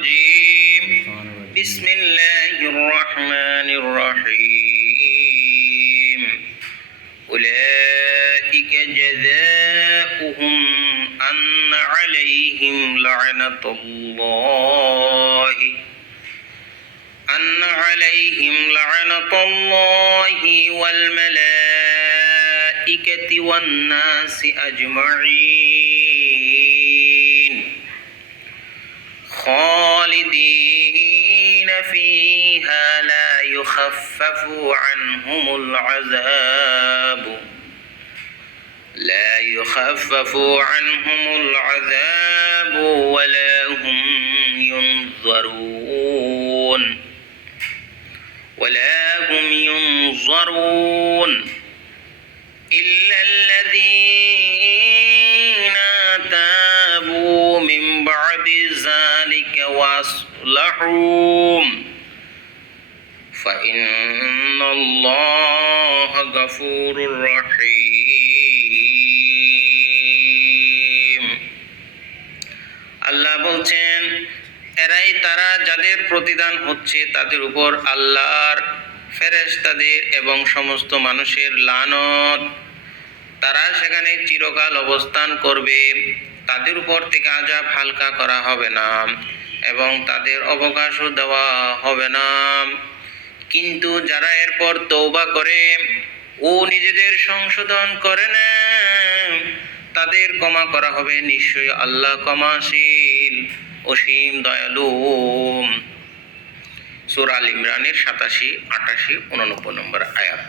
الرجيم بسم الله الرحمن الرحيم أولئك جزاؤهم أن عليهم لعنة الله والملائكة والناس أجمعين خالدين فيها لا يخفف عنهم العذاب ولا هم ينظرون إلا الذين تابوا من بعد ذلك وأصلحوا فإن الله غفور رحيم। আল্লাহ বলছেন, এরাই তারা যাদের প্রতিদান হচ্ছে তাদের উপর আল্লাহর ফেরেশতাদের এবং সমস্ত মানুষের লানত। তারা সেখানে চিরকাল অবস্থান করবে, তাদের উপর থেকে আযাব হালকা করা হবে না এবং তাদের অবকাশও দেওয়া হবে না। কিন্তু যারা এরপর তওবা করে ও নিজেদের সংশোধন করে না, তাদের ক্ষমা করা হবে। নিশ্চয়ই আল্লাহ ক্ষমাশীল অসীম দয়ালু। সূরা আল ইমরানের 87, 88, 89 নম্বর আয়াত।